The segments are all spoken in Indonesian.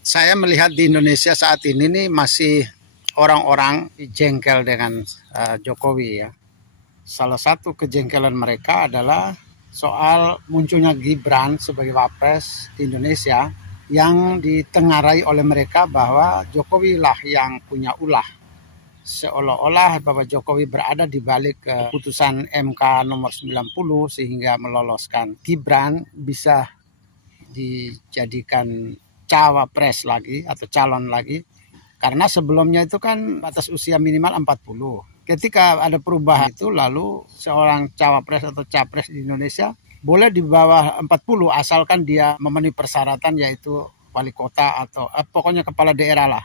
Saya melihat di Indonesia saat ini nih masih orang-orang jengkel dengan Jokowi ya. Salah satu kejengkelan mereka adalah soal munculnya Gibran sebagai Wapres di Indonesia yang ditengarai oleh mereka bahwa Jokowi lah yang punya ulah. Seolah-olah bahwa Jokowi berada di balik keputusan MK nomor 90 sehingga meloloskan Gibran bisa dijadikan cawapres lagi atau calon lagi. Karena sebelumnya itu kan batas usia minimal 40. Ketika ada perubahan itu lalu seorang cawapres atau capres di Indonesia boleh di bawah 40 asalkan dia memenuhi persyaratan yaitu wali kota atau pokoknya kepala daerah lah.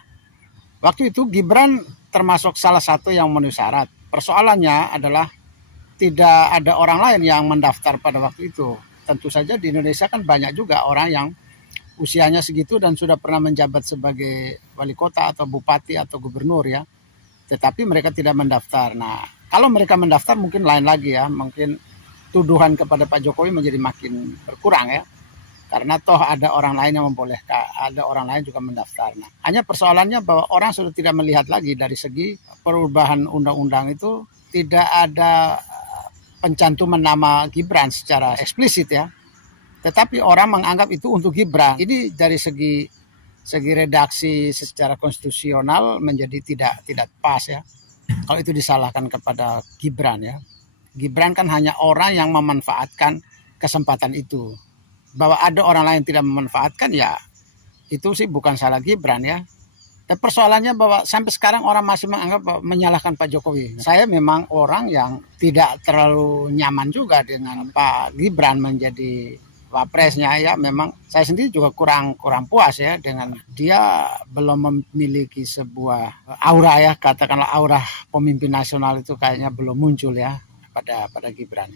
Waktu itu Gibran termasuk salah satu yang memenuhi syarat. Persoalannya adalah tidak ada orang lain yang mendaftar pada waktu itu. Tentu saja di Indonesia kan banyak juga orang yang usianya segitu dan sudah pernah menjabat sebagai wali kota atau bupati atau gubernur ya. Tetapi mereka tidak mendaftar. Nah, kalau mereka mendaftar mungkin lain lagi ya. Mungkin tuduhan kepada Pak Jokowi menjadi makin berkurang ya. Karena toh ada orang lain yang membolehkan, ada orang lain juga mendaftar. Nah, hanya persoalannya bahwa orang sudah tidak melihat lagi dari segi perubahan undang-undang itu tidak ada pencantuman nama Gibran secara eksplisit ya. Tetapi orang menganggap itu untuk Gibran. Ini dari segi redaksi secara konstitusional menjadi tidak pas ya. Kalau itu disalahkan kepada Gibran ya. Gibran kan hanya orang yang memanfaatkan kesempatan itu. Bahwa ada orang lain tidak memanfaatkan ya itu sih bukan salah Gibran ya. Dan persoalannya bahwa sampai sekarang orang masih menganggap menyalahkan Pak Jokowi. Saya memang orang yang tidak terlalu nyaman juga dengan Pak Gibran menjadi wapresnya ya. Memang saya sendiri juga kurang puas ya dengan dia belum memiliki sebuah aura ya, katakanlah aura pemimpin nasional itu kayaknya belum muncul ya pada Gibran.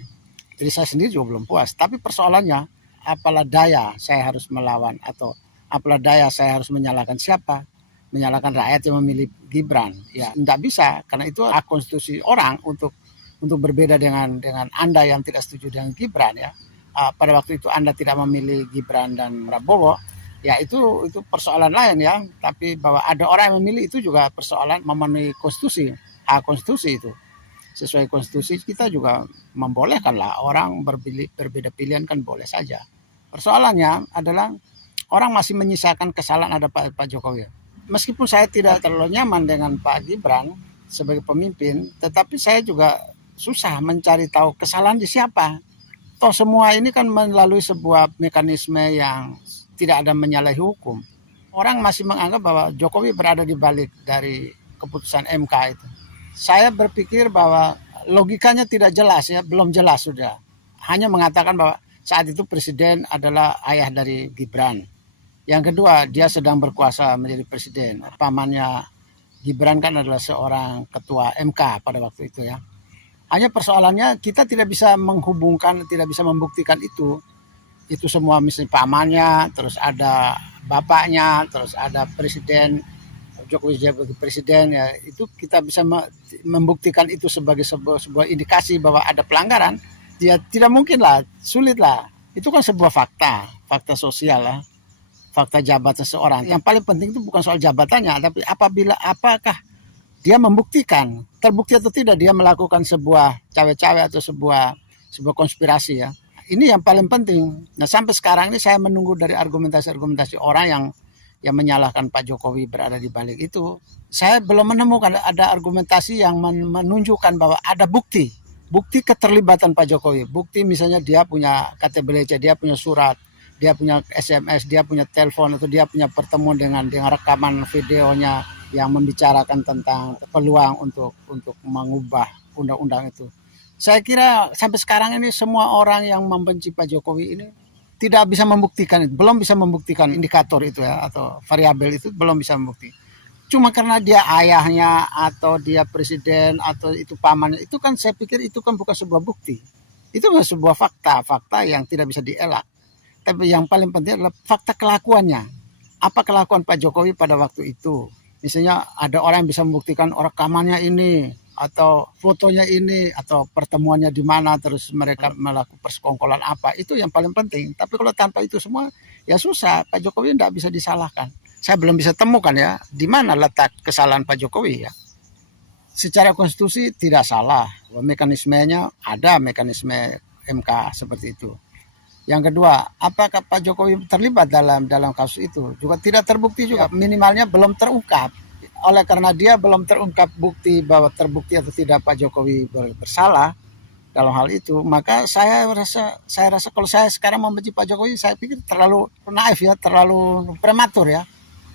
Jadi saya sendiri juga belum puas. Tapi persoalannya apalah daya saya harus melawan atau apalah daya saya harus menyalahkan siapa? Menyalahkan rakyat yang memilih Gibran. Ya, tidak bisa karena itu hak konstitusi orang untuk berbeda dengan Anda yang tidak setuju dengan Gibran ya. Pada waktu itu Anda tidak memilih Gibran dan Prabowo, ya itu persoalan lain ya. Tapi bahwa ada orang yang memilih itu juga persoalan memenuhi konstitusi, hak konstitusi itu. Sesuai konstitusi kita juga membolehkanlah orang berbeda pilihan kan boleh saja. Persoalannya adalah orang masih menyisakan kesalahan ada Pak Jokowi. Meskipun saya tidak terlalu nyaman dengan Pak Gibran sebagai pemimpin, tetapi saya juga susah mencari tahu kesalahan di siapa. Toh semua ini kan melalui sebuah mekanisme yang tidak ada menyalahi hukum. Orang masih menganggap bahwa Jokowi berada di balik dari keputusan MK itu. Saya berpikir bahwa logikanya tidak jelas ya, belum jelas sudah. Hanya mengatakan bahwa saat itu presiden adalah ayah dari Gibran. Yang kedua, dia sedang berkuasa menjadi presiden. Pamannya Gibran kan adalah seorang ketua MK pada waktu itu ya. Hanya persoalannya kita tidak bisa menghubungkan, tidak bisa membuktikan itu. Itu semua misalnya pamannya, terus ada bapaknya, terus ada presiden Jokowi sebagai presiden ya, itu kita bisa membuktikan itu sebagai sebuah indikasi bahwa ada pelanggaran. Ya tidak mungkin lah, sulit lah. Itu kan sebuah fakta sosial lah, fakta jabatan seseorang. Yang paling penting itu bukan soal jabatannya, tapi apakah dia membuktikan, terbukti atau tidak dia melakukan sebuah cawe-cawe atau sebuah konspirasi ya. Ini yang paling penting. Nah sampai sekarang ini saya menunggu dari argumentasi orang yang menyalahkan Pak Jokowi berada di balik itu. Saya belum menemukan ada argumentasi yang menunjukkan bahwa ada bukti keterlibatan Pak Jokowi. Bukti misalnya dia punya KTP, dia punya surat, dia punya SMS, dia punya telepon, atau dia punya pertemuan dengan rekaman videonya yang membicarakan tentang peluang untuk mengubah undang-undang itu. Saya kira sampai sekarang ini semua orang yang membenci Pak Jokowi ini tidak bisa membuktikan, belum bisa membuktikan indikator itu ya, atau variabel itu belum bisa membuktikan. Cuma karena dia ayahnya atau dia presiden atau itu pamannya, itu kan saya pikir itu kan bukan sebuah bukti. Itu bukan sebuah fakta yang tidak bisa dielak. Tapi yang paling penting adalah fakta kelakuannya. Apa kelakuan Pak Jokowi pada waktu itu? Misalnya ada orang yang bisa membuktikan rekamannya ini, atau fotonya ini, atau pertemuannya di mana, terus mereka melakukan persekongkolan apa, itu yang paling penting. Tapi kalau tanpa itu semua ya susah, Pak Jokowi tidak bisa disalahkan. Saya belum bisa temukan ya di mana letak kesalahan Pak Jokowi ya. Secara konstitusi tidak salah, mekanismenya ada, mekanisme MK seperti itu. Yang kedua, apakah Pak Jokowi terlibat dalam kasus itu? Juga tidak terbukti juga, minimalnya belum terungkap. Oleh karena dia belum terungkap bukti bahwa terbukti atau tidak Pak Jokowi bersalah dalam hal itu, maka saya rasa kalau saya sekarang membenci Pak Jokowi, saya pikir terlalu naif ya, terlalu prematur ya.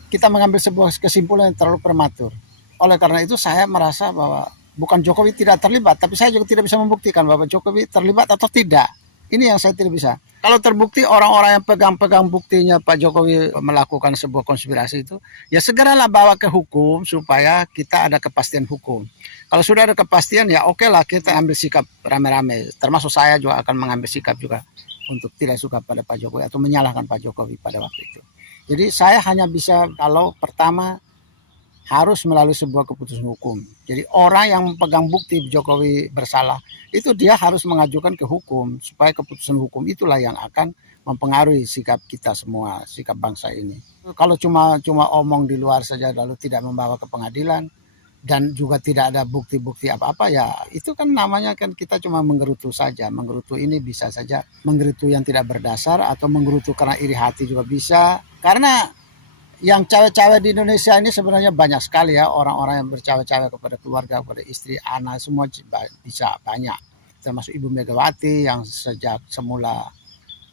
Kita mengambil sebuah kesimpulan yang terlalu prematur. Oleh karena itu saya merasa bahwa bukan Jokowi tidak terlibat, tapi saya juga tidak bisa membuktikan bahwa Jokowi terlibat atau tidak. Ini yang saya tidak bisa. Kalau terbukti orang-orang yang pegang-pegang buktinya Pak Jokowi melakukan sebuah konspirasi itu, ya segeralah bawa ke hukum supaya kita ada kepastian hukum. Kalau sudah ada kepastian ya oke lah kita ambil sikap rame-rame. Termasuk saya juga akan mengambil sikap juga untuk tidak suka pada Pak Jokowi atau menyalahkan Pak Jokowi pada waktu itu. Jadi saya hanya bisa kalau pertama harus melalui sebuah keputusan hukum. Jadi orang yang pegang bukti Jokowi bersalah itu dia harus mengajukan ke hukum supaya keputusan hukum itulah yang akan mempengaruhi sikap kita semua, sikap bangsa ini. Kalau cuma omong di luar saja lalu tidak membawa ke pengadilan dan juga tidak ada bukti-bukti apa-apa ya itu kan namanya kan kita cuma menggerutu saja. Menggerutu ini bisa saja menggerutu yang tidak berdasar atau menggerutu karena iri hati juga bisa. Karena yang cawe-cawe di Indonesia ini sebenarnya banyak sekali ya orang-orang yang bercawe-cawe kepada keluarga, kepada istri, anak semua bisa banyak. Termasuk Ibu Megawati yang sejak semula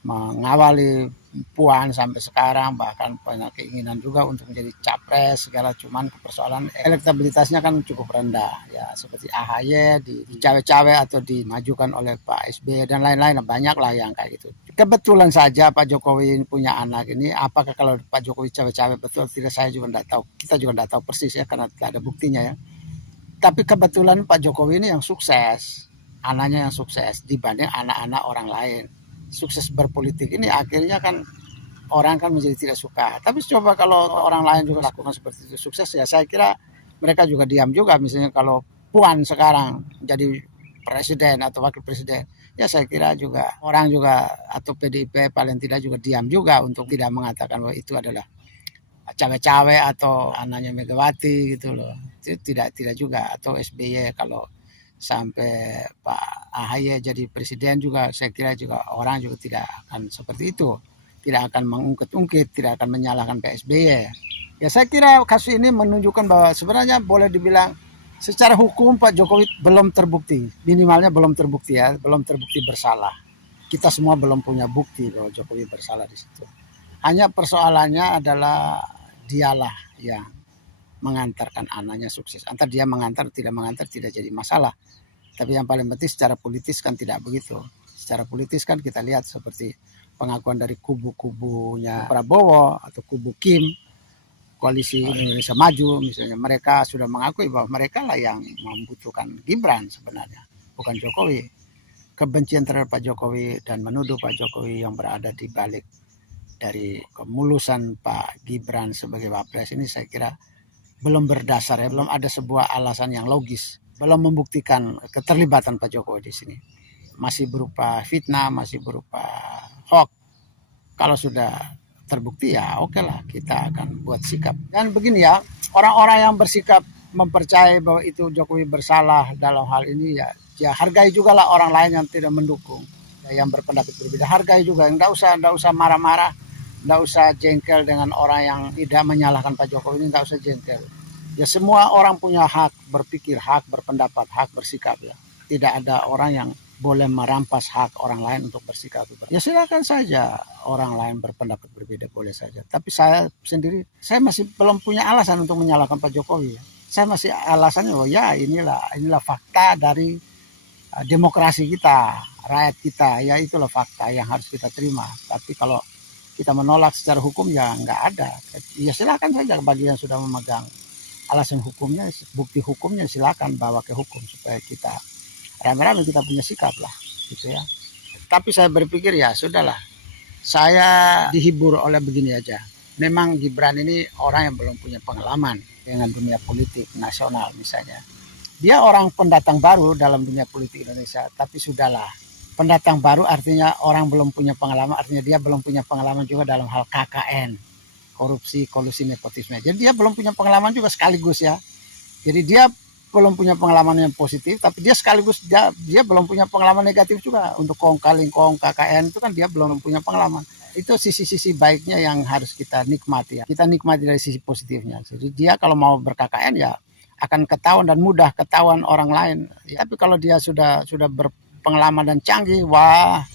mengawali Puan sampai sekarang bahkan punya keinginan juga untuk menjadi capres segala, cuman persoalan elektabilitasnya kan cukup rendah ya, seperti AHY dicawe-cawe atau dimajukan oleh Pak SBY dan lain-lain, banyak lah yang kayak gitu. Kebetulan saja Pak Jokowi punya anak ini, apakah kalau Pak Jokowi cawe-cawe betul tidak saya juga tidak tahu, kita juga tidak tahu persis ya karena tidak ada buktinya ya. Tapi kebetulan Pak Jokowi ini yang sukses, anaknya yang sukses dibanding anak-anak orang lain. Sukses berpolitik ini akhirnya kan orang kan menjadi tidak suka. Tapi coba kalau orang lain juga lakukan seperti itu sukses ya saya kira mereka juga diam juga. Misalnya kalau Puan sekarang jadi presiden atau wakil presiden ya saya kira juga orang juga atau PDIP paling tidak juga diam juga untuk tidak mengatakan bahwa itu adalah cawe-cawe atau anaknya Megawati gitu loh. Itu tidak juga, atau SBY kalau sampai Pak AHY jadi presiden juga saya kira juga orang juga tidak akan seperti itu, tidak akan mengungkit-ungkit, tidak akan menyalahkan Pak SBY. Ya saya kira kasus ini menunjukkan bahwa sebenarnya boleh dibilang secara hukum Pak Jokowi belum terbukti, minimalnya belum terbukti ya, belum terbukti bersalah. Kita semua belum punya bukti bahwa Jokowi bersalah di situ. Hanya persoalannya adalah dialah yang mengantarkan anaknya sukses. Antar dia mengantar, tidak mengantar tidak jadi masalah. Tapi yang paling penting secara politis kan tidak begitu. Secara politis kan kita lihat seperti pengakuan dari kubu-kubunya Prabowo atau kubu Kim, koalisi Indonesia Maju misalnya, mereka sudah mengakui bahwa mereka lah yang membutuhkan Gibran sebenarnya, bukan Jokowi. Kebencian terhadap Pak Jokowi dan menuduh Pak Jokowi yang berada di balik dari kemulusan Pak Gibran sebagai Wapres ini saya kira belum berdasar ya, belum ada sebuah alasan yang logis, belum membuktikan keterlibatan Pak Jokowi di sini. Masih berupa fitnah, masih berupa hoax. Kalau sudah terbukti ya oke lah kita akan buat sikap. Dan begini ya, orang-orang yang bersikap mempercayai bahwa itu Jokowi bersalah dalam hal ini ya hargai juga lah orang lain yang tidak mendukung, ya, yang berpendapat berbeda. Hargai juga, enggak usah marah-marah. Nggak usah jengkel dengan orang yang tidak menyalahkan Pak Jokowi ini, nggak usah jengkel. Ya semua orang punya hak berpikir, hak berpendapat, hak bersikap ya. Tidak ada orang yang boleh merampas hak orang lain untuk bersikap. Ya silakan saja orang lain berpendapat berbeda, boleh saja. Tapi saya sendiri, saya masih belum punya alasan untuk menyalahkan Pak Jokowi. Ya. Saya masih alasannya, oh ya inilah fakta dari demokrasi kita, rakyat kita. Ya itulah fakta yang harus kita terima. Tapi kalau kita menolak secara hukum ya nggak ada. Ya silakan saja bagi yang sudah memegang alasan hukumnya, bukti hukumnya silakan bawa ke hukum supaya kita rame-rame kita punya sikap lah gitu ya. Tapi saya berpikir ya sudahlah. Saya dihibur oleh begini aja. Memang Gibran ini orang yang belum punya pengalaman dengan dunia politik nasional misalnya. Dia orang pendatang baru dalam dunia politik Indonesia, tapi sudahlah. Pendatang baru artinya orang belum punya pengalaman, artinya dia belum punya pengalaman juga dalam hal KKN, korupsi, kolusi, nepotisme. Jadi dia belum punya pengalaman juga sekaligus ya. Jadi dia belum punya pengalaman yang positif, tapi dia sekaligus dia belum punya pengalaman negatif juga. Untuk kong kali kong KKN itu kan dia belum punya pengalaman. Itu sisi-sisi baiknya yang harus kita nikmati ya. Kita nikmati dari sisi positifnya. Jadi dia kalau mau ber-KKN ya akan ketahuan dan mudah ketahuan orang lain. Ya, tapi kalau dia sudah berpengalaman dan canggih, wah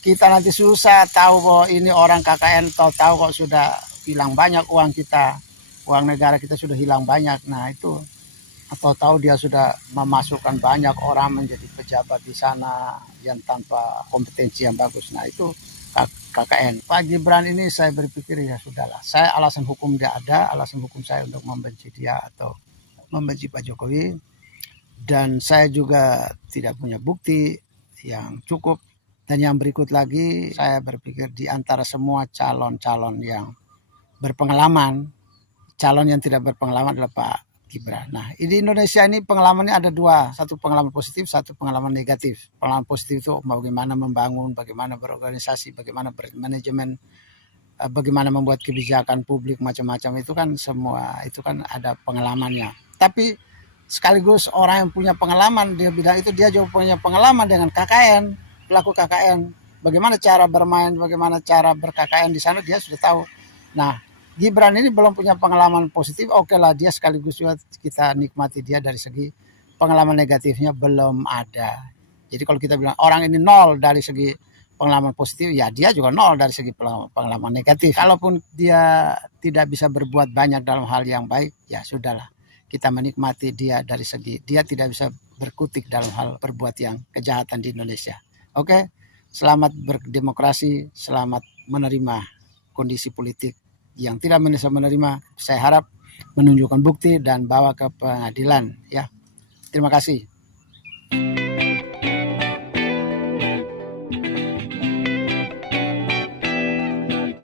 kita nanti susah tahu bahwa ini orang KKN, tahu-tahu kok sudah hilang banyak uang kita, uang negara kita sudah hilang banyak. Nah itu atau tahu dia sudah memasukkan banyak orang menjadi pejabat di sana yang tanpa kompetensi yang bagus. Nah itu KKN. Pak Gibran ini saya berpikir ya sudahlah. Saya alasan hukum dia ada, alasan hukum saya untuk membenci dia atau membenci Pak Jokowi. Dan saya juga tidak punya bukti yang cukup. Dan yang berikut lagi, saya berpikir di antara semua calon-calon yang berpengalaman, calon yang tidak berpengalaman adalah Pak Gibran. Nah, di Indonesia ini pengalamannya ada dua, satu pengalaman positif, satu pengalaman negatif. Pengalaman positif itu bagaimana membangun, bagaimana berorganisasi, bagaimana bermanajemen, bagaimana membuat kebijakan publik macam-macam itu kan semua itu kan ada pengalamannya. Tapi sekaligus orang yang punya pengalaman dia bidang itu dia juga punya pengalaman dengan KKN, pelaku KKN. Bagaimana cara bermain, bagaimana cara ber-KKN di sana dia sudah tahu. Nah, Gibran ini belum punya pengalaman positif, oke lah dia sekaligus juga kita nikmati dia dari segi pengalaman negatifnya belum ada. Jadi kalau kita bilang orang ini nol dari segi pengalaman positif, ya dia juga nol dari segi pengalaman negatif. Kalaupun dia tidak bisa berbuat banyak dalam hal yang baik, ya sudahlah. Kita menikmati dia dari segi dia tidak bisa berkutik dalam hal berbuat yang kejahatan di Indonesia. Oke, selamat berdemokrasi, selamat menerima kondisi politik yang tidak bisa menerima. Saya harap menunjukkan bukti dan bawa ke pengadilan ya. Terima kasih.